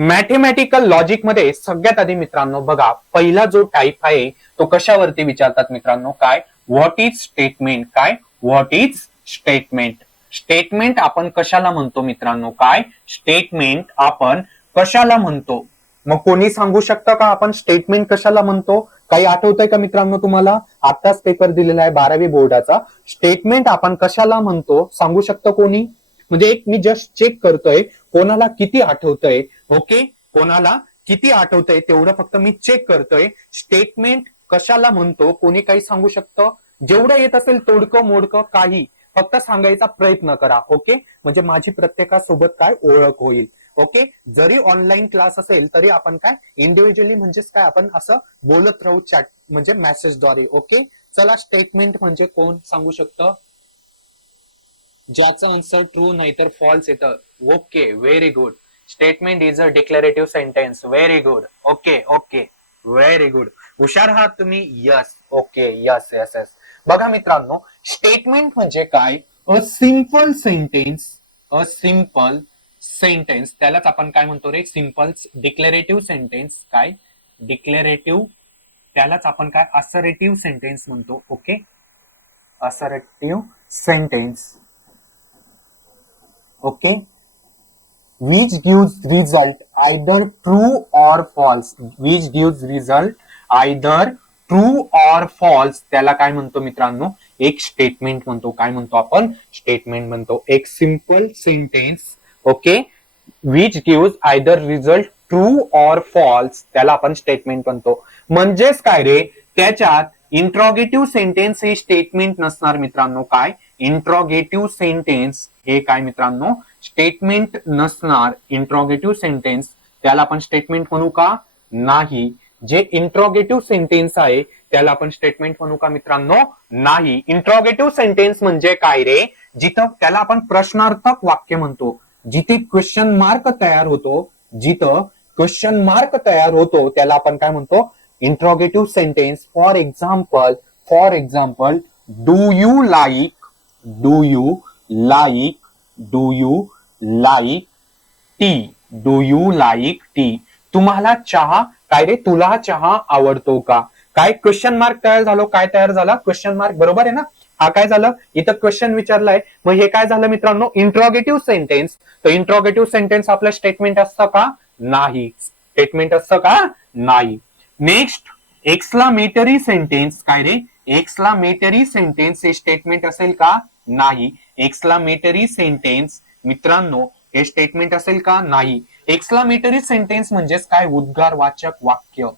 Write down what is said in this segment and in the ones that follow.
Mathematical लॉजिकमध्ये सगळ्यात आधी मित्रांनो बघा पहिला जो टाईप आहे तो कशावरती विचारतात मित्रांनो? काय? व्हॉट इज स्टेटमेंट काय? व्हॉट इज स्टेटमेंट स्टेटमेंट आपण कशाला म्हणतो मित्रांनो? काय? स्टेटमेंट आपण कशाला म्हणतो? मग कोणी सांगू शकतं का आपण स्टेटमेंट कशाला म्हणतो? काही आठवतंय का मित्रांनो तुम्हाला? आताच पेपर दिलेला आहे बारावी बोर्डाचा स्टेटमेंट आपण कशाला म्हणतो? सांगू शकतं कोणी? म्हणजे एक मी जस्ट चेक करतोय कोणाला किती आठवतंय ओके कोणाला किती आठवतंय तेवढं फक्त मी चेक करतोय. स्टेटमेंट कशाला म्हणतो कोणी काही सांगू शकतं? जेवढं येत असेल तोडकं मोडकं काही फक्त सांगायचा प्रयत्न करा ओके म्हणजे माझी प्रत्येकासोबत काय ओळख होईल ओके जरी ऑनलाईन क्लास असेल तरी आपण काय इंडिव्हिज्युअली म्हणजेच काय आपण असं बोलत राहू चॅट म्हणजे मेसेजद्वारे ओके चला स्टेटमेंट म्हणजे कोण सांगू शकतं? ज्याचं आन्सर ट्रू नाहीतर फॉल्स येतं. Okay very good statement is a declarative sentence very good okay okay very good हुशार आहात तुम्ही? Yes okay yes yes yes बघा मित्रांनो स्टेटमेंट म्हणजे काय? A simple sentence a simple sentence त्यालाच आपण काय म्हणतो रे? सिंपल डिक्लेरेटिव्ह सेंटेन्स काय? डिक्लेरेटिव्ह त्यालाच आपण काय? असरेटिव्ह सेंटेन्स म्हणतो. Okay assertive sentence okay which gives result either true or false? Which gives result either true or false त्याला काय म्हणतो मित्रांनो? एक स्टेटमेंट म्हणतो. काय म्हणतो आपण? स्टेटमेंट म्हणतो. एक simple sentence okay which gives either result true or false त्याला आपण स्टेटमेंट म्हणतो. म्हणजेच काय रे? त्याच्यात इंट्रॉगेटिव्ह सेंटेन्स हे स्टेटमेंट नसणार मित्रांनो. काय? इंट्रॉगेटिव्ह सेंटेन्स हे काय मित्रांनो? स्टेटमेंट नसणार इंट्रॉगेटिव्ह सेंटेन्स त्याला आपण स्टेटमेंट म्हणू का? नाही. जे इंट्रॉगेटिव्ह सेंटेन्स आहे त्याला आपण स्टेटमेंट म्हणू का मित्रांनो? नाही. इंट्रॉगेटिव्ह सेंटेन्स म्हणजे काय रे? जिथं त्याला आपण प्रश्नार्थक वाक्य म्हणतो. जिथे क्वेश्चन मार्क तयार होतो जिथं क्वेश्चन मार्क तयार होतो त्याला आपण काय म्हणतो? Interrogative sentence for example for example do you like do you like do you like tea do you like tea. तुम्हाला चहा काय रे तुला चहा आवडतो का? काय क्वेश्चन मार्क तयार झालो काय तयार झाला? क्वेश्चन मार्क बरोबर आहे ना? हा काय झालं? इथं क्वेश्चन विचारलाय. मग हे काय झालं मित्रांनो? इंट्रॉगेटिव्ह सेंटेन्स तर इंट्रॉगेटिव्ह सेंटेन्स आपलं स्टेटमेंट असतं का? नाही. स्टेटमेंट असतं का? नाही. नेक्स्ट एक्सलामेटरी सेंटेन्स काय रे? एक्सलामेटरी सेंटेन्स हे स्टेटमेंट असेल का? नाही. एक्सलामेटरी सेंटेन्स मित्रांनो हे स्टेटमेंट असेल का? नाही. एक्सलामेटरी सेंटेन्स म्हणजेच काय? उद्गार वाचक वाक्य.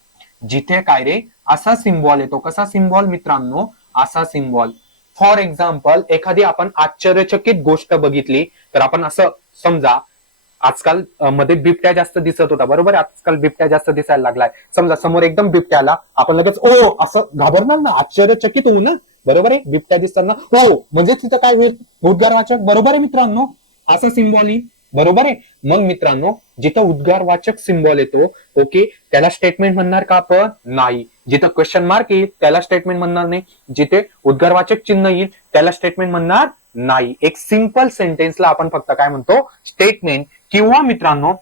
जिथे काय रे? असा सिम्बॉल येतो. कसा सिम्बॉल मित्रांनो? असा सिम्बॉल फॉर एक्झाम्पल एखादी आपण आश्चर्यचकित गोष्ट बघितली तर आपण असं समजा आजकाल मध्ये बिबट्या जास्त दिसत होता. बरोबर? आजकाल बिबट्या जास्त दिसायला लागलाय. समजा समोर एकदम बिबट्याला आपण लगेच ओ! असं घाबरणार ना? आश्चर्यचकित होऊ ना? बरोबर आहे? बिबट्या दिसताना. हो म्हणजे तिथं काय होईल? उद्गारवाचक बरोबर आहे मित्रांनो? असा सिम्बॉल येईल. बरोबर आहे? मग मित्रांनो जिथं उद्गारवाचक सिम्बॉल येतो ओके त्याला स्टेटमेंट म्हणणार का आपण? नाही. जिथं क्वेश्चन मार्क येईल त्याला स्टेटमेंट म्हणणार नाही. जिथे उद्गारवाचक चिन्ह येईल त्याला स्टेटमेंट म्हणणार नाही. एक सिंपल सेंटेन्सला आपण फक्त काय म्हणतो? स्टेटमेंट किंवा मित्रांनो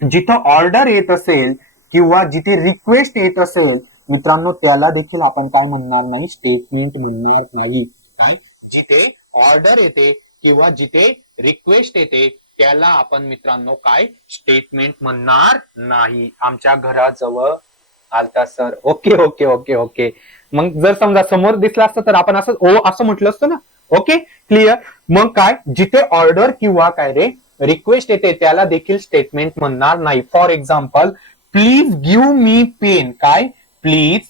जिथं ऑर्डर येत असेल किंवा जिथे रिक्वेस्ट येत असेल मित्रांनो त्याला देखील आपण काय म्हणणार नाही? स्टेटमेंट म्हणणार नाही. काय? जिथे ऑर्डर येते किंवा जिथे रिक्वेस्ट येते त्याला आपण मित्रांनो काय? स्टेटमेंट म्हणणार नाही. आमच्या घराजवळ आलता sir okay okay okay okay मग जर समजा समोर दिसला असतं तर आपण असं ओ असं म्हटलं असतं ना? ओके क्लिअर मग काय? जिथे ऑर्डर किंवा काय रे? रिक्वेस्ट येते त्याला देखील स्टेटमेंट म्हणणार नाही. For example please give me pen काय? प्लीज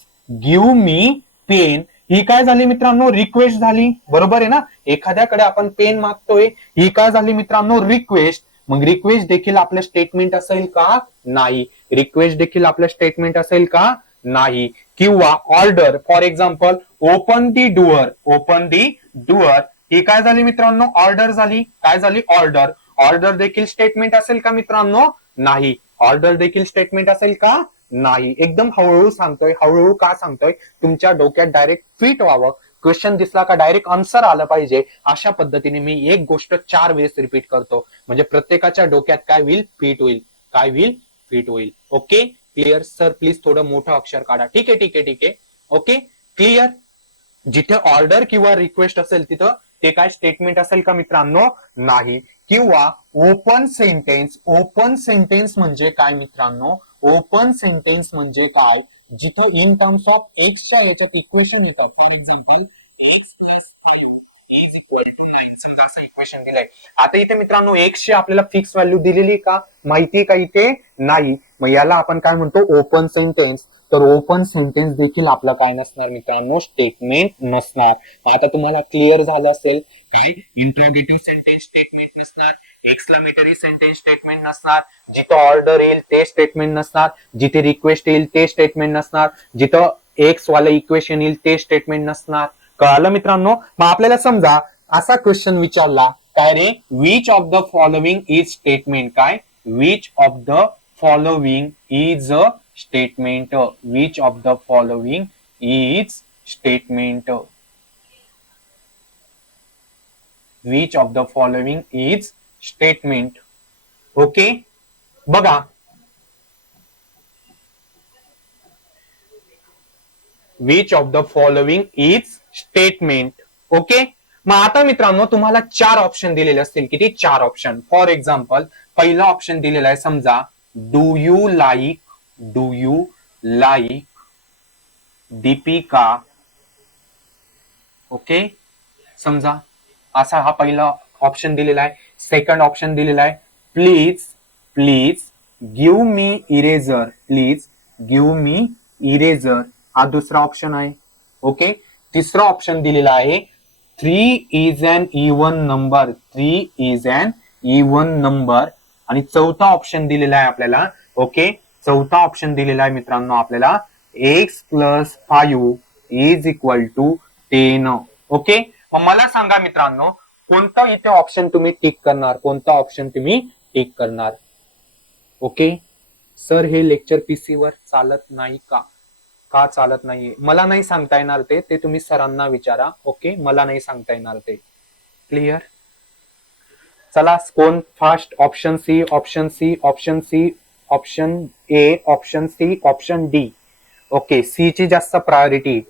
गिव्ह मी पेन ही काय झाली मित्रांनो? रिक्वेस्ट झाली. बरोबर आहे ना? एखाद्याकडे आपण पेन मागतोय. ही काय झाली मित्रांनो? रिक्वेस्ट मग रिक्वेस्ट देखील आपलं स्टेटमेंट असेल का? नाही. रिक्वेस्ट देखील आपलं स्टेटमेंट असेल का? नाही. किंवा order for example open the door open the door ही काय झाली मित्रांनो? ऑर्डर झाली. काय झाली? ऑर्डर ऑर्डर देखील स्टेटमेंट असेल का मित्रांनो? नाही. ऑर्डर देखील स्टेटमेंट असेल का? नाही. एकदम हळूहळू सांगतोय हळूहळू का सांगतोय? तुमच्या डोक्यात डायरेक्ट फिट व्हावं. क्वेश्चन दिसला का डायरेक्ट आन्सर आलं पाहिजे. अशा पद्धतीने मी एक गोष्ट चार वेळेस रिपीट करतो. म्हणजे प्रत्येकाच्या डोक्यात काय होईल फिट होईल. काय होईल फिट होईल. ओके क्लिअर सर प्लीज थोडं मोठं अक्षर काढा. ठीक आहे ठीक आहे ठीक आहे. ओके क्लिअर जिथे ऑर्डर किंवा रिक्वेस्ट असेल तिथं ते काय स्टेटमेंट असेल का मित्रांनो? नाही. किंवा ओपन सेंटेन्स ओपन सेंटेन्स म्हणजे काय मित्रांनो? ओपन सेंटेन्स म्हणजे काय? जिथं इन टर्म्स ऑफ एक्सच्या याच्यात इक्वेशन येतं. For example x plus five is equal to nine समजा असं इक्वेशन दिलंय. आता इथे मित्रांनो एक्सची आपल्याला फिक्स व्हॅल्यू दिलेली का? माहिती का इथे? नाही. मग याला आपण काय म्हणतो? ओपन सेंटेन्स तर ओपन सेंटेन्स देखील आपलं काय नसणार मित्रांनो? स्टेटमेंट नसणार. आता तुम्हाला क्लिअर झालं असेल. काय? इंट्रॉगेटिव्ह सेंटेन्स स्टेटमेंट नसणार. एक्सक्लामेटरी सेंटेन्स स्टेटमेंट नसणार जिथं ऑर्डर येईल ते स्टेटमेंट नसणार जिथे रिक्वेस्ट येईल ते स्टेटमेंट नसणार जिथं एक्स वाला इक्वेशन येईल ते स्टेटमेंट नसणार. कळालं मित्रांनो? मग आपल्याला समजा असा क्वेश्चन विचारला काय रे? Which of the following is statement काय? Which of the following is a statement which of the following is statement which of the following is statement okay बघा which of the following is statement okay मग आता मित्रांनो तुम्हाला चार option दिलेले असतील. किती? चार ऑप्शन फॉर एक्झाम्पल पहिला ऑप्शन दिलेला आहे समजा do you like do you like Deepika okay समजा असा हा पहिला ऑप्शन दिलेला आहे. सेकंड ऑप्शन दिलेला आहे. Please please give me eraser please give me eraser हा दुसरा ऑप्शन आहे. ओके तिसरा ऑप्शन दिलेला आहे. Three is an even number three is an even number आणि चौथा ऑप्शन दिलेला आहे आपल्याला. ओके चौथा ऑप्शन दिलेला आहे मित्रांनो आपल्याला. X plus five is equal to ten okay मग मला सांगा मित्रांनो कोणतं इथे ऑप्शन तुम्ही टिक करणार कोणता ऑप्शन तुम्ही टिक करणार? ओके सर हे लेक्चर पीसी वर चालत नाही का? का चालत नाहीये? मला नाही सांगता येणार ते ते तुम्ही सरांना विचारा. ओके मला नाही सांगता येणार ते. क्लिअर चला कोण fast option C option C option C option A option C option D okay C ची जास्त प्रायोरिटी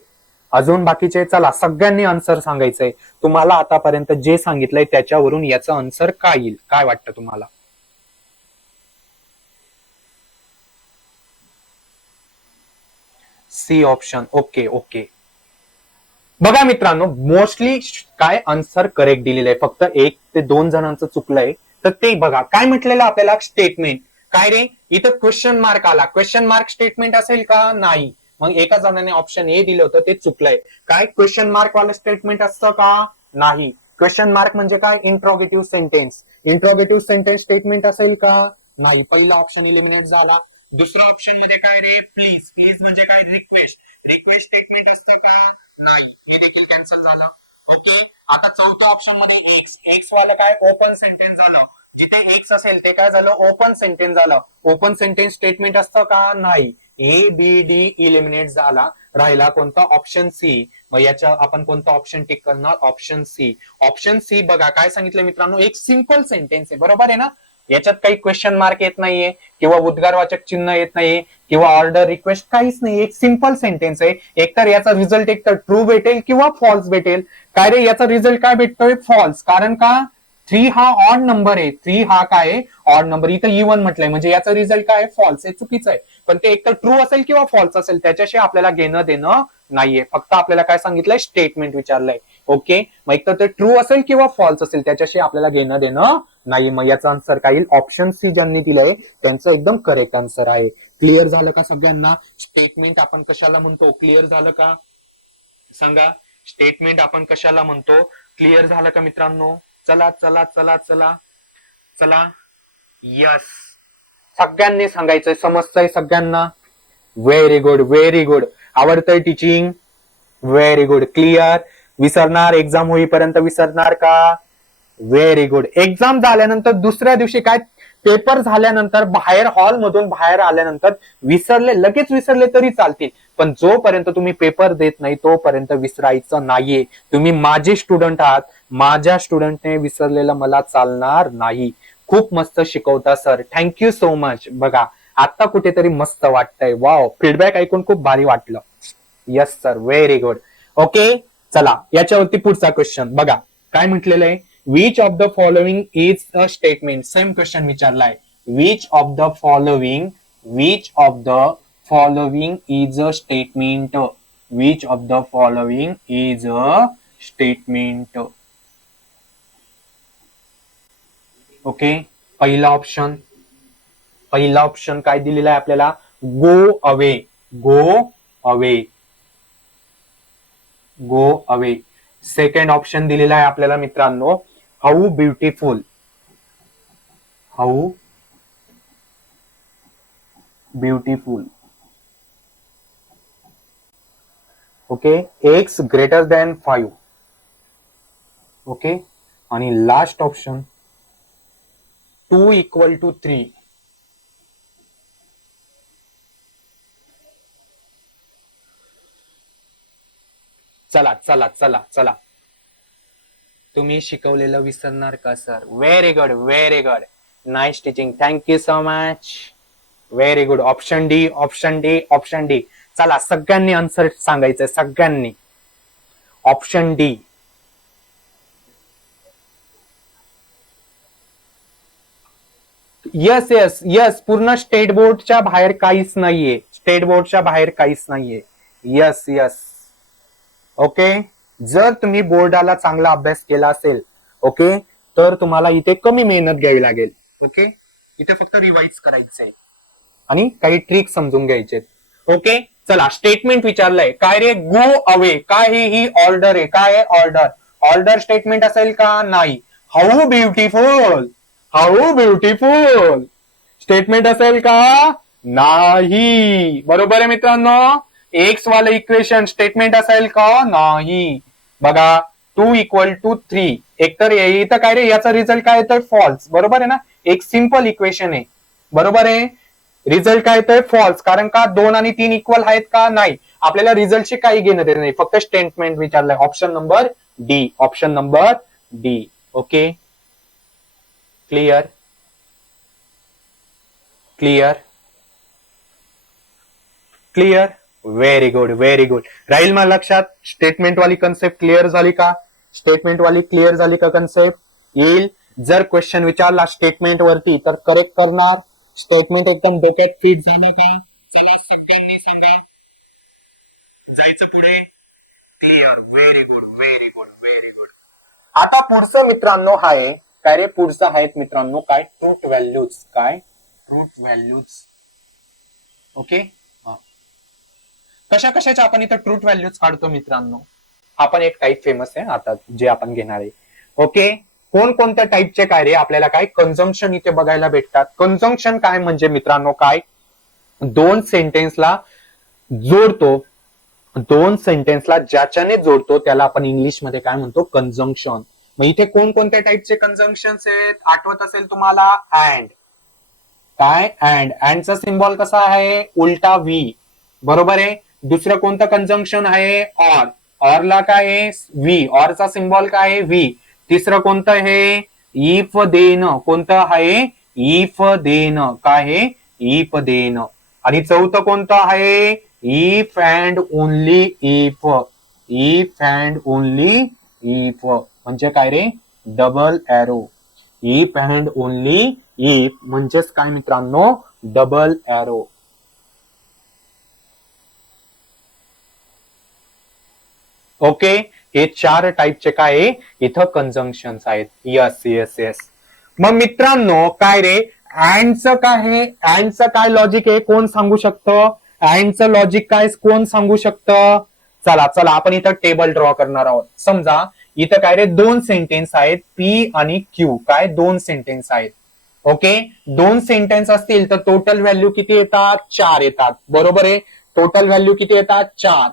अजून बाकीचे चला सगळ्यांनी आन्सर सांगायचंय. तुम्हाला आतापर्यंत जे सांगितलंय त्याच्यावरून याचं आन्सर काय येईल? काय वाटतं तुम्हाला? सी ऑप्शन ओके ओके बघा मित्रांनो मोस्टली काय आन्सर करेक्ट दिलेलं आहे फक्त एक ते दोन जणांचं चुकलंय तर ते बघा. काय म्हटलेलं आपल्याला? स्टेटमेंट काय रे? इथं क्वेश्चन मार्क आला. क्वेश्चन मार्क स्टेटमेंट असेल का? नाही. मग एका जणाने ऑप्शन ए दिलं होतं ते चुकलंय. काय? क्वेश्चन मार्क वाला स्टेटमेंट असतं का? नाही. क्वेश्चन मार्क म्हणजे काय? Interrogative sentence interrogative sentence statement असेल का? नाही. पहिला ऑप्शन इलिमिनेट झाला. दुसरा ऑप्शनमध्ये काय रे? प्लीज प्लीज म्हणजे काय? रिक्वेस्ट रिक्वेस्ट स्टेटमेंट असतं का? नाही. हे देखील कॅन्सल झालं. ओके आता चौथ्या ऑप्शनमध्ये एक्स एक्स वाला काय? ओपन सेंटेन्स झालं. जिथे एक्स असेल ते काय झालं? ओपन सेंटेन्स झालं. ओपन सेंटेन्स स्टेटमेंट असतं का? नाही. ए बी डी इलिमिनेट झाला राहिला कोणता ऑप्शन सी मग याच्या आपण कोणता ऑप्शन टिक करणार? ऑप्शन सी ऑप्शन सी बघा काय सांगितलं मित्रांनो? एक सिंपल सेंटेन्स आहे बरोबर आहे ना? याच्यात काही क्वेश्चन मार्क येत नाहीये किंवा उद्गारवाचक चिन्ह येत नाहीये किंवा ऑर्डर रिक्वेस्ट काहीच नाही एक सिंपल सेंटेन्स आहे. एकतर याचा रिझल्ट एकतर ट्रू भेटेल किंवा फॉल्स भेटेल. काय रे याचा रिझल्ट काय भेटतोय? फॉल्स कारण का? थ्री हा ऑड नंबर आहे. थ्री हा काय आहे? ऑड नंबर इथं इवन म्हटलंय. म्हणजे याचा रिझल्ट काय फॉल्स आहे चुकीचं आहे. पण ते एकतर ट्रू असेल किंवा फॉल्स असेल त्याच्याशी आपल्याला घेणं देणं नाहीये. फक्त आपल्याला काय सांगितलंय? स्टेटमेंट विचारलंय. ओके मग एकतर ते ट्रू असेल किंवा फॉल्स असेल त्याच्याशी आपल्याला घेणं देणं नाही मग याचा आन्सर काय येईल? ऑप्शन सी ज्यांनी दिलंय त्यांचं एकदम करेक्ट आन्सर आहे. क्लिअर झालं का सगळ्यांना? स्टेटमेंट आपण कशाला म्हणतो? क्लिअर झालं का? सांगा. स्टेटमेंट आपण कशाला म्हणतो? क्लिअर झालं का मित्रांनो? चला चला चला चला. चला. यस सगळ्यांनी सांगायचंय समजतंय सगळ्यांना. व्हेरी गुड व्हेरी गुड आवडतंय टीचिंग व्हेरी गुड क्लिअर विसरणार? एक्झाम होईपर्यंत विसरणार का? व्हेरी गुड एक्झाम झाल्यानंतर दुसऱ्या दिवशी काय पेपर झाल्यानंतर बाहेर हॉल मधून बाहेर आल्यानंतर विसरले लगेच विसरले तरी चालतील. पण जोपर्यंत तुम्ही पेपर देत नाही तोपर्यंत विसरायचं नाहीये. तुम्ही माझे स्टुडंट आहात. माझ्या स्टुडंटने विसरलेलं मला चालणार नाही. खूप मस्त शिकवता सर थँक्यू सो मच बघा आता कुठेतरी मस्त वाटतंय. वाव फीडबॅक ऐकून खूप भारी वाटलं. Yes sir very good okay चला. याच्यावरती पुढचा क्वेश्चन बघा काय म्हटलेलं आहे? which of the following is a statement same question विचारलाय which of the following which of the following is a statement which of the following is a statement okay पहिला option पहिला option काय दिलेला आहे आपल्याला go away go away go away second option दिलेला आहे आपल्याला मित्रांनो How beautiful how beautiful okay X greater than five okay आणि last option two equal to three चला चला चला चला. तुम्ही शिकवलेलं विसरणार का sir very good very good nice teaching thank you so much very good option D option D option D चला सगळ्यांनी आन्सर सांगायचंय सगळ्यांनी. Option D yes yes yes पूर्ण स्टेट बोर्डच्या बाहेर काहीच नाहीये. स्टेट बोर्डच्या बाहेर काहीच नाहीये. यस यस ओके जर तुम्ही बोर्डाला चांगला अभ्यास केला असेल ओके तर तुम्हाला इथे कमी मेहनत घ्यावी लागेल ओके? इथे फक्त रिवाइज करायचंय. आणि काही ट्रिक समजून घ्यायचे ओके? चला स्टेटमेंट विचारलंय. काय रे? गो अवे काय हे ही ऑर्डर आहे? काय आहे ऑर्डर ऑर्डर स्टेटमेंट असेल का? नाही. How beautiful how beautiful statement असेल का? नाही. बरोबर आहे मित्रांनो? एक्स वाले इक्वेशन स्टेटमेंट असेल का? नाही. बघा टू इक्वल टू थ्री एकतर इथं काय रे? याचा रिझल्ट काय येतोय? फॉल्स बरोबर आहे ना? एक सिंपल इक्वेशन आहे. बरोबर आहे? रिझल्ट काय येतोय? फॉल्स कारण का? दोन आणि तीन इक्वल आहेत का? नाही. आपल्याला रिझल्टशी काही घेणं देणं नाही. फक्त statement विचारलंय. Option number D option number D okay clear clear clear very good very good राहील मला लक्षात? स्टेटमेंट वाली कन्सेप्ट क्लिअर झाली का? स्टेटमेंट वाली क्लिअर झाली का कन्सेप्ट येईल? जर क्वेश्चन विचारला स्टेटमेंट वरती तर करेक्ट करणार. स्टेटमेंट एकदम डोक्यात फिट झालं का? चला सगळ्यांनी सांगा. जायचं पुढे? Clear very good very good very good आता पुढचं मित्रांनो आहे काय रे? पुढचं आहेत मित्रांनो काय? ट्रूथ व्हॅल्यूज काय? ट्रूट व्हॅल्यूज ओके कशा कशाच्या आपण इथं ट्रूथ व्हॅल्यूज काढतो मित्रांनो? हा पण एक टाईप फेमस आहे. आता जे आपण घेणार आहे. ओके कोण कोणत्या टाईपचे काय रे आपल्याला काय? कंजंक्शन इथे बघायला भेटतात. कंजंक्शन काय म्हणजे मित्रांनो काय? दोन सेंटेन्सला जोडतो. दोन सेंटेन्सला ज्याच्याने जोडतो त्याला आपण इंग्लिशमध्ये काय म्हणतो? कंजंक्शन मग इथे कोण कोणत्या टाईपचे कंजंक्शन आहेत? आठवत असेल तुम्हाला? अँड काय? अँड अँडचा सिम्बॉल कसा आहे? उलटा व्ही बरोबर आहे? दुसरं कोणतं कंजंक्शन आहे? ऑर ऑरला काय आहे? व्ही ऑरचा सिम्बॉल काय आहे? व्ही तिसरं कोणतं आहे? If then. कोणतं आहे? If then. काय आहे? If then. आणि चौथं कोणतं आहे? If and only if if and only if म्हणजे काय रे? Double arrow if and only if म्हणजेच काय मित्रांनो? Double arrow okay? हे चार टाईपचे काय आहे? इथं कन्झम्पशन आहेत. यस यस यस मग मित्रांनो काय रे? अँडचं काय आहे? अँडचं काय लॉजिक आहे? कोण सांगू शकतं? अँडचं लॉजिक काय? कोण सांगू शकतं? चला चला आपण इथं टेबल ड्रॉ करणार आहोत. समजा इथं काय रे? दोन सेंटेन्स आहेत पी आणि क्यू काय? दोन सेंटेन्स आहेत. ओके? दोन सेंटेन्स असतील तर टोटल व्हॅल्यू किती येतात? चार येतात. बरोबर आहे? टोटल व्हॅल्यू किती येतात? चार.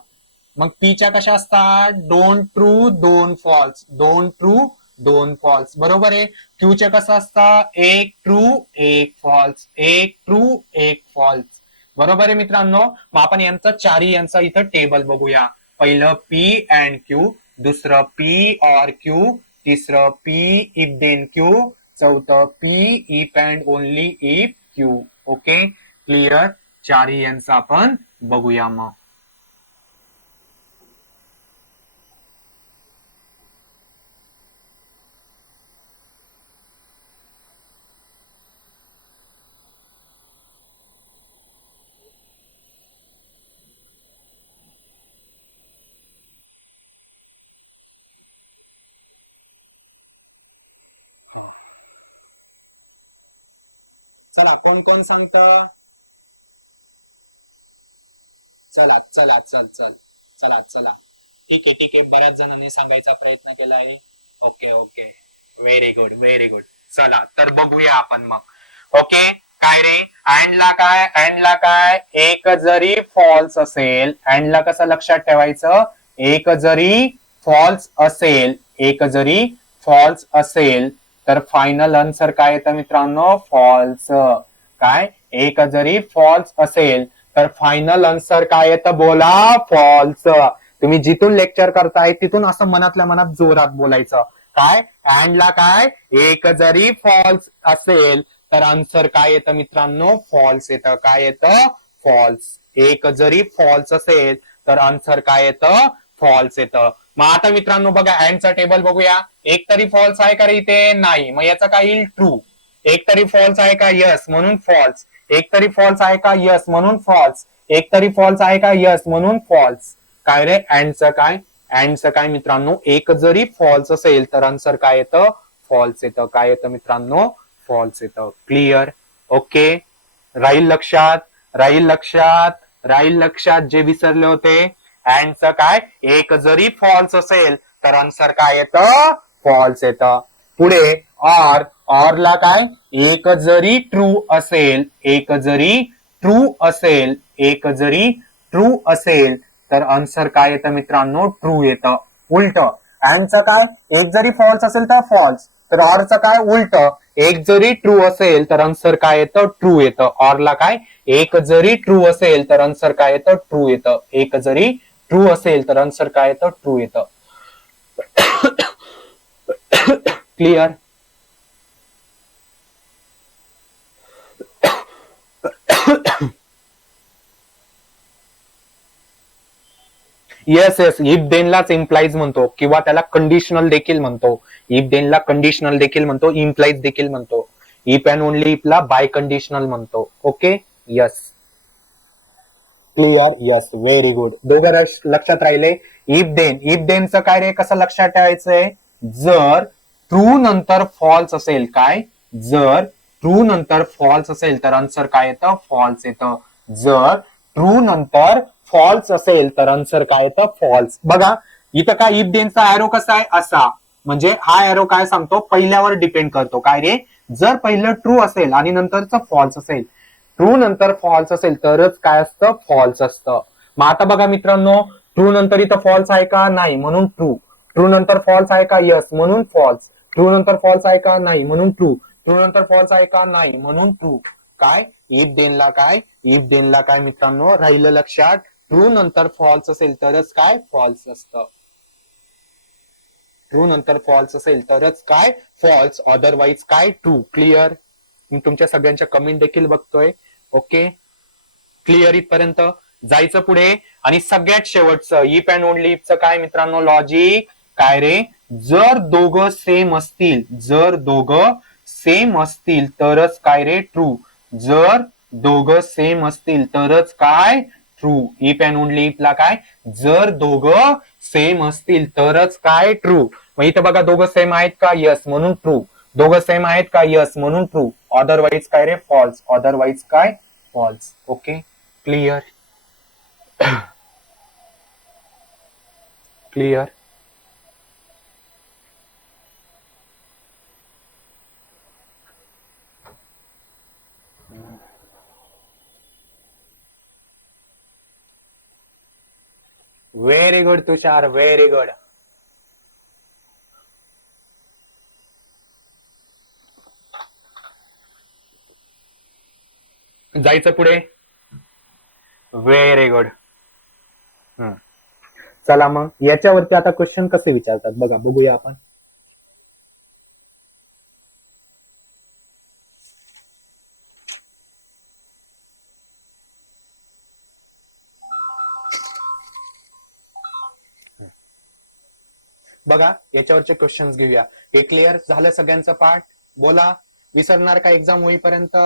मग पीच्या कशा असतात? दोन ट्रू दोन फॉल्स दोन ट्रू दोन फॉल्स बरोबर आहे? क्यूच्या कसं असतं? एक ट्रू एक फॉल्स एक ट्रू एक फॉल्स बरोबर आहे मित्रांनो? मग आपण यांचा चारी यांचा इथं टेबल बघूया. पहिलं पी अँड क्यू दुसरं पी ऑर क्यू तिसरं पी इफ देन क्यू चौथं P if and only if Q okay clear चारही यांचं आपण बघूया मग. चला कोण कोण सांगत? चला चला चल चल. चला चला. ठीक आहे ठीक आहे. बऱ्याच जणांनी सांगायचा प्रयत्न केलाय. Okay okay. Very good very good चला तर बघूया आपण मग. ओके काय रे? अँडला काय अँडला काय? एक जरी फॉल्स असेल अँडला कसं लक्षात ठेवायचं? एक जरी फॉल्स असेल एक जरी फॉल्स असेल तर फायनल आन्सर काय येतं मित्रांनो? फॉल्स काय? एक जरी फॉल्स असेल तर फायनल आन्सर काय येतं? बोला फॉल्स तुम्ही जिथून लेक्चर करताय तिथून असं मनातल्या मनात जोरात बोलायचं. काय? अँडला काय? एक जरी फॉल्स असेल तर आन्सर काय येतं मित्रांनो? फॉल्स येतं. काय येतं? फॉल्स एक जरी फॉल्स असेल तर आन्सर काय येतं? फॉल्स येतं. मग आता मित्रांनो बघा अँडचा टेबल बघूया. एक तरी फॉल्स आहे का रे इथे? नाही. मग याचा काय येईल? ट्रू एक तरी फॉल्स आहे का? यस म्हणून फॉल्स एक तरी फॉल्स आहे का? यस म्हणून फॉल्स एक तरी फॉल्स आहे का? यस म्हणून फॉल्स काय रे? अँडचं काय? अँडचं काय मित्रांनो? एक जरी फॉल्स असेल तर आन्सर काय येतं? फॉल्स येतं. काय येतं मित्रांनो? फॉल्स येतं. क्लिअर ओके राहील लक्षात? राहील लक्षात? राहील लक्षात जे विसरले होते. अँडचं काय? एक जरी फॉल्स असेल तर आन्सर काय येतं? फॉल्स येतं. पुढे ऑर ऑर ला काय? एक जरी ट्रू असेल एक जरी ट्रू असेल एक जरी ट्रू असेल तर आन्सर काय येतं मित्रांनो? ट्रू येतं. उलट. अँडचं काय? एक जरी फॉल्स असेल तर फॉल्स तर ऑरचं काय? उलट. एक जरी ट्रू असेल तर आन्सर काय येतं? ट्रू येतं. ऑरला काय? एक जरी ट्रू असेल तर आन्सर काय येतं? ट्रू येतं. एक जरी ट्रू असेल तर आन्सर काय येतं? ट्रू येतं. क्लिअर येस येस इफ देनलाच इम्प्लाईज म्हणतो किंवा त्याला कंडिशनल देखील म्हणतो. इफ देनला कंडिशनल देखील म्हणतो इम्प्लाईज देखील म्हणतो. इफ अँड ओनली इफला बाय कंडिशनल म्हणतो. Okay yes clear yes very good दोघं रश- लक्षात राहिले. इफ देन इफ देनचं काय रे? कसं लक्षात ठेवायचंय? जर ट्रू नंतर फॉल्स असेल काय? जर ट्रू नंतर फॉल्स असेल तर आन्सर काय येतं? फॉल्स येतं. जर ट्रू नंतर फॉल्स असेल तर आन्सर काय येतं? फॉल्स बघा इथं काय इफ देनचा ऍरो कसा आहे? असा. म्हणजे हा ऍरो काय सांगतो? पहिल्यावर डिपेंड करतो. काय रे? जर पहिलं ट्रू असेल आणि नंतरचं फॉल्स असेल. ट्रू नंतर फॉल्स असेल तरच काय असतं? फॉल्स असतं. मग आता बघा मित्रांनो ट्रू नंतर इथं फॉल्स आहे का? नाही. म्हणून ट्रू ट्रू नंतर फॉल्स आहे का? यस म्हणून फॉल्स ट्रू नंतर फॉल्स आहे का? नाही. म्हणून ट्रू ट्रू नंतर फॉल्स आहे का? नाही. म्हणून ट्रू काय? इफ देनला काय? इफ देनला काय मित्रांनो? राहिलं लक्षात. ट्रू नंतर फॉल्स असेल तरच काय? फॉल्स असतं. ट्रू नंतर फॉल्स असेल तरच काय? फॉल्स अदरवाईज काय? ट्रू क्लिअर मी तुमच्या सगळ्यांच्या कमेंट देखील बघतोय. ओके क्लिअर इथपर्यंत. जायचं पुढे. आणि सगळ्यात शेवटचं इफ अँड ओनली इफचं काय मित्रांनो? लॉजिक काय रे? जर दोघं सेम असतील जर दोघं सेम असतील तरच काय रे? ट्रू जर दोघं सेम असतील तरच काय? ट्रू इफ अँड ओनली इफला काय? जर दोघं सेम असतील तरच काय? ट्रू मग इथं बघा दोघं सेम आहेत का? यस म्हणून ट्रू दोघं सेम आहेत का? यस म्हणून ट्रू अदरवाईज काय रे? फॉल्स अदरवाईज काय? False okay clear clear very good Tushar very good जायचं पुढे? व्हेरी गुड चला मग याच्यावरती आता क्वेश्चन कसे विचारतात? बघा बघूया आपण. बघा याच्यावरचे क्वेश्चन्स घेऊया. हे क्लिअर झालं सगळ्यांचं पाठ? बोला. विसरणार का एक्झाम होईपर्यंत?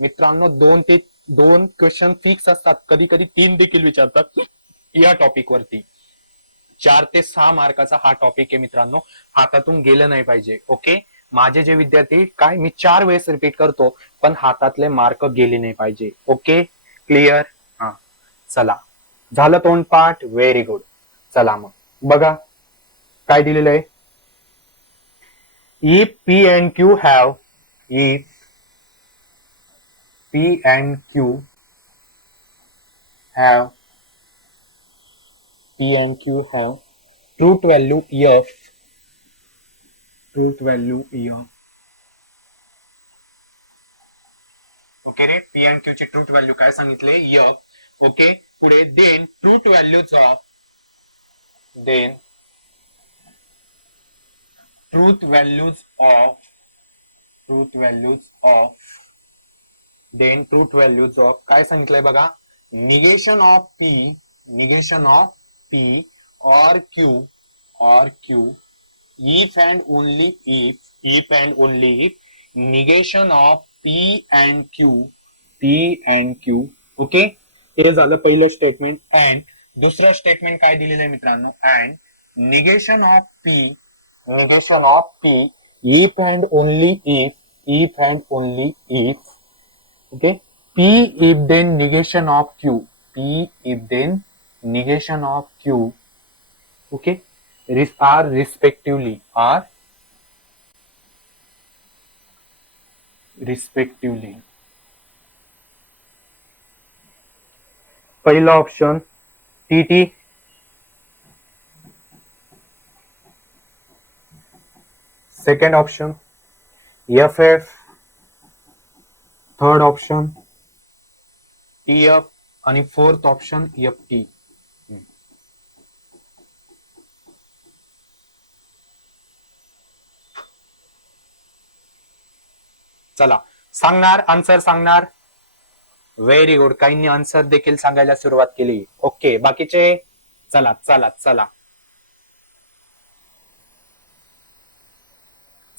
मित्रांनो दोन ते दोन क्वेश्चन फिक्स असतात. कधी कधी तीन देखील विचारतात या टॉपिक वरती. चार ते सहा मार्काचा हा टॉपिक आहे मित्रांनो. हातातून गेलं नाही पाहिजे ओके माझे जे विद्यार्थी काय? मी चार वेळेस रिपीट करतो पण हातातले मार्क गेले नाही पाहिजे ओके क्लिअर हा. चला. झालं तोंडपाठ व्हेरी गुड चला मग. बघा. काय दिलेलं आहे? If P and Q have E P and Q have P and Q have truth value F Truth value F. Okay ray? P and Q ची ट्रूथ व्हॅल्यू काय सांगितले? यफ ओके पुढे then truth values of then truth values of truth values of then truth values of काय सांगितलंय बघा? Negation of P negation of P or Q or Q if and only if if and only if negation of P and Q P and Q okay हे झालं पहिलं statement and दुसरं statement काय दिलेलं आहे मित्रांनो? And negation of P negation of P if and only if if and only if okay P if then negation of Q P if then negation of q okay ris are respectively are respectively पहिला option T T second option F F third option T F आणि fourth option F T चला सांगणार answer सांगणार. Very good काहींनी answer देखील सांगायला सुरुवात केली. ओके बाकीचे? चला चला चला.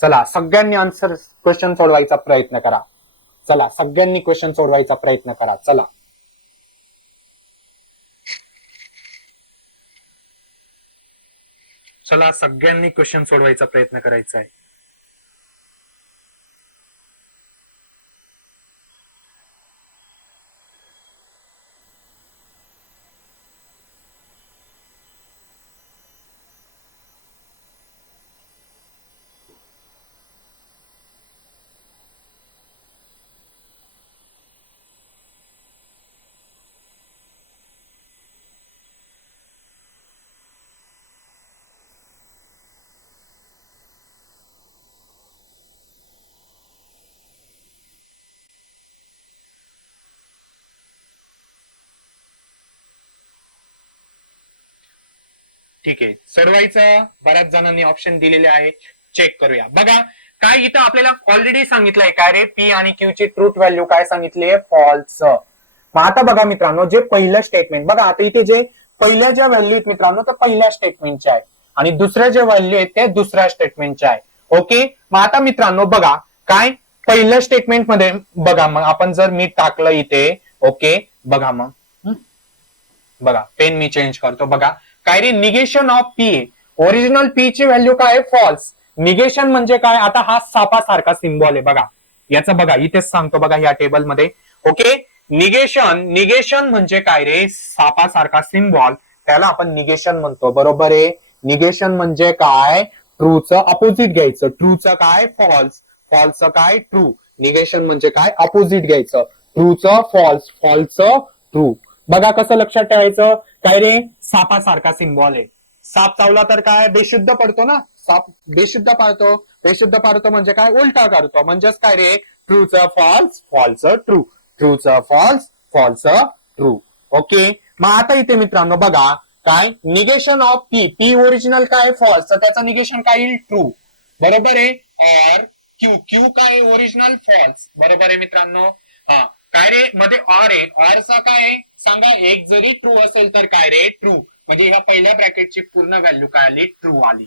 चला सगळ्यांनी आन्सर क्वेश्चन सोडवायचा प्रयत्न करा. चला सगळ्यांनी क्वेश्चन सोडवायचा प्रयत्न करा. चला. चला सगळ्यांनी क्वेश्चन सोडवायचा प्रयत्न करायचा आहे. ठीक आहे. सोडवायचं. बऱ्याच जणांनी ऑप्शन दिलेले आहे. चेक करूया. बघा काय इथं आपल्याला ऑलरेडी सांगितलंय काय रे? पी आणि क्यू ची ट्रूथ व्हॅल्यू काय सांगितली आहे? फॉल्स मग आता बघा मित्रांनो जे पहिलं स्टेटमेंट बघा आता इथे जे पहिल्या ज्या व्हॅल्यू आहेत मित्रांनो त्या पहिल्या स्टेटमेंटच्या आहे आणि दुसऱ्या ज्या व्हॅल्यू आहेत त्या दुसऱ्या स्टेटमेंटच्या आहे ओके मग आता मित्रांनो बघा काय? पहिल्या स्टेटमेंटमध्ये बघा मग आपण जर मी टाकलं इथे ओके बघा मग. बघा पेन मी चेंज करतो. बघा काय रे negation of P. Original P ची व्हॅल्यू काय फॉल्स. निगेशन म्हणजे काय? आता हा सापासारखा सिम्बॉल आहे बघा. याचं बघा इथेच सांगतो बघा या टेबलमध्ये ओके? निगेशन निगेशन म्हणजे काय रे? सापासारखा सिम्बॉल. त्याला आपण निगेशन म्हणतो. बरोबर आहे? निगेशन म्हणजे काय? ट्रूचं अपोजिट घ्यायचं. ट्रूचं काय? फॉल्स फॉल्सचं काय? ट्रू निगेशन म्हणजे काय? अपोजिट घ्यायचं. ट्रूचं फॉल्स फॉल्सचं ट्रू बघा कसं लक्षात ठेवायचं? काय रे? सापासारखा सिम्बॉल आहे. साप चावला तर काय? बेशुद्ध पडतो ना? साप बेशुद्ध पाळतो. बेशुद्ध पाडतो म्हणजे काय? उलटा करतो. म्हणजेच काय रे? ट्रूचं फॉल्स फॉल्स ट्रू ट्रूचं फॉल्स फॉल्स ट्रू ओके मग आता इथे मित्रांनो बघा काय? Negation of P P original काय फॉल्स तर त्याचं निगेशन काय येईल? ट्रू बरोबर आहे? और क्यू क्यू काय ओरिजिनल फॉल्स बरोबर आहे मित्रांनो? हा. काय रे? मध्ये ऑर आहे. ऑरचा काय आहे? सांगा एक जरी ट्रू असेल तर काय रे? ट्रू म्हणजे ह्या पहिल्या ब्रॅकेटची पूर्ण व्हॅल्यू काय आली? ट्रू आली.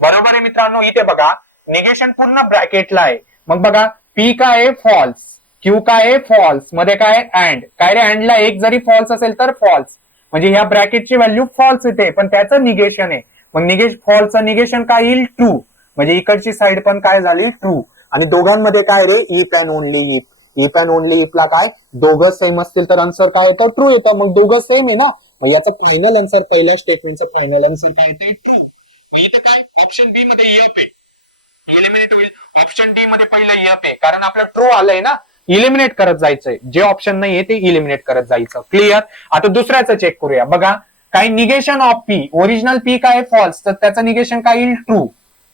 बरोबर आहे मित्रांनो? इथे बघा. निगेशन पूर्ण ब्रॅकेटला आहे. मग बघा. पी काय आहे? फॉल्स क्यू काय आहे? फॉल्समध्ये काय अँड काय रे? अँडला एक जरी फॉल्स असेल तर फॉल्स म्हणजे ह्या ब्रॅकेटची व्हॅल्यू फॉल्स येते पण त्याचं निगेशन आहे. मग निगेश फॉल्सचं निगेशन काय येईल? ट्रू म्हणजे इकडची साईड पण काय झाली? ट्रू आणि दोघांमध्ये काय रे? If and only if if and only इफला काय? दोघं सेम असतील तर आन्सर काय येतं? ट्रू येतं. मग दोघं सेम आहे ना? मग याचं फायनल आन्सर पहिल्या स्टेटमेंटचं फायनल आन्सर काय येते? ट्रू मग इथे काय? ऑप्शन बी मध्ये यप आहे. इलिमिनेट होईल. ऑप्शन डी मध्ये पहिलं यप आहे. कारण आपलं ट्रू आलंय ना? इलिमिनेट करत जायचंय. जे ऑप्शन नाहीये ते इलिमिनेट करत जायचं. क्लिअर आता दुसऱ्याचं चेक करूया. बघा. काय negation of P original P काय फॉल्स तर त्याचं निगेशन काय येईल? ट्रू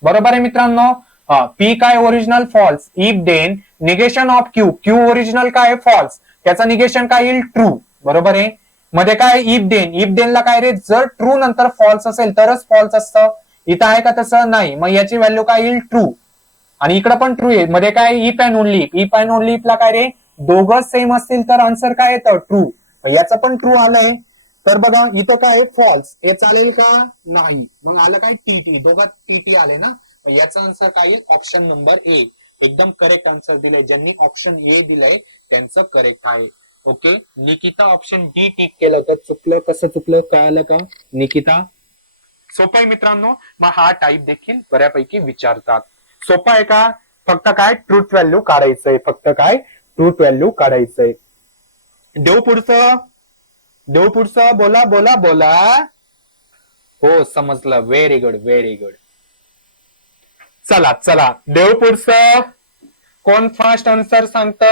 बरोबर आहे मित्रांनो? पी काय original false if then negation of Q Q original काय फॉल्स त्याचं निगेशन काय येईल? ट्रू बरोबर आहे? मध्ये काय इफ देन इफ देनला काय रे? जर ट्रू नंतर फॉल्स असेल तरच फॉल्स असतं. इथं आहे का तसं? नाही. मग याची व्हॅल्यू काय येईल? ट्रू आणि इकडं पण ट्रू आहे. मध्ये काय if and only if and only इफला काय रे? दोघं सेम असतील तर आन्सर काय येतं? ट्रू याचं पण ट्रू आलंय. तर बघा इथं काय फॉल्स हे चालेल का? नाही. मग आलं काय? टीटी दोघात टीटी आले ना? याचं आन्सर काय येईल? ऑप्शन नंबर ए एकदम करेक्ट आन्सर दिलंय. ज्यांनी ऑप्शन ए दिलंय त्यांचं करेक्ट आहे. Okay Nikita option D tick केलं होतं. चुकलं? कसं चुकलं? कळालं का? निकिता? सोपं आहे मित्रांनो मग हा टाईप देखील बऱ्यापैकी विचारतात. सोपा आहे का? फक्त काय? ट्रूथ व्हॅल्यू काढायचंय. फक्त काय? ट्रूथ व्हॅल्यू काढायचंय. देव पुढचं? देव पुढचं? बोला बोला बोला. हो समजलं. व्हेरी गुड व्हेरी गुड चला चला. देव पुढचं. कोण फास्ट आन्सर सांगत?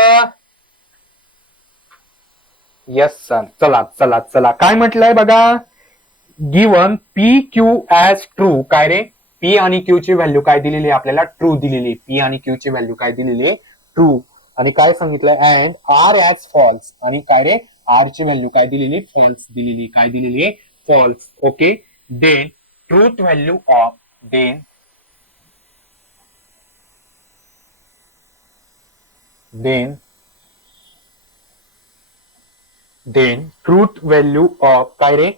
येस सर चला चला चला. काय म्हटलंय बघा? Given P Q as true काय रे? पी आणि क्यू ची व्हॅल्यू काय दिलेली आहे आपल्याला? ट्रू दिलेली पी आणि क्यू ची व्हॅल्यू काय दिलेली आहे? ट्रू आणि काय सांगितलंय? अँड आर ॲज फॉल्स आणि काय रे? आर ची व्हॅल्यू काय दिलेली फॉल्स दिलेली काय दिलेली आहे? False okay then truth value of then then then truth value of काय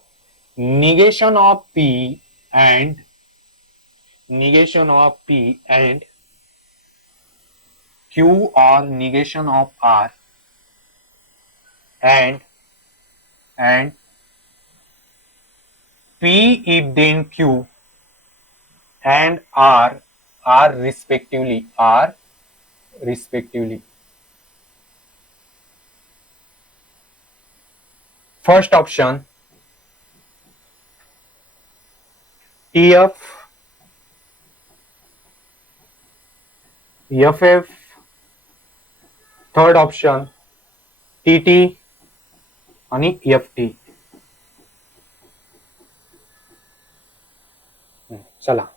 negation of p and negation of p and q or negation of r and and p if then q and r are respectively are respectively First option TF FF third option TT અને EFT ચલા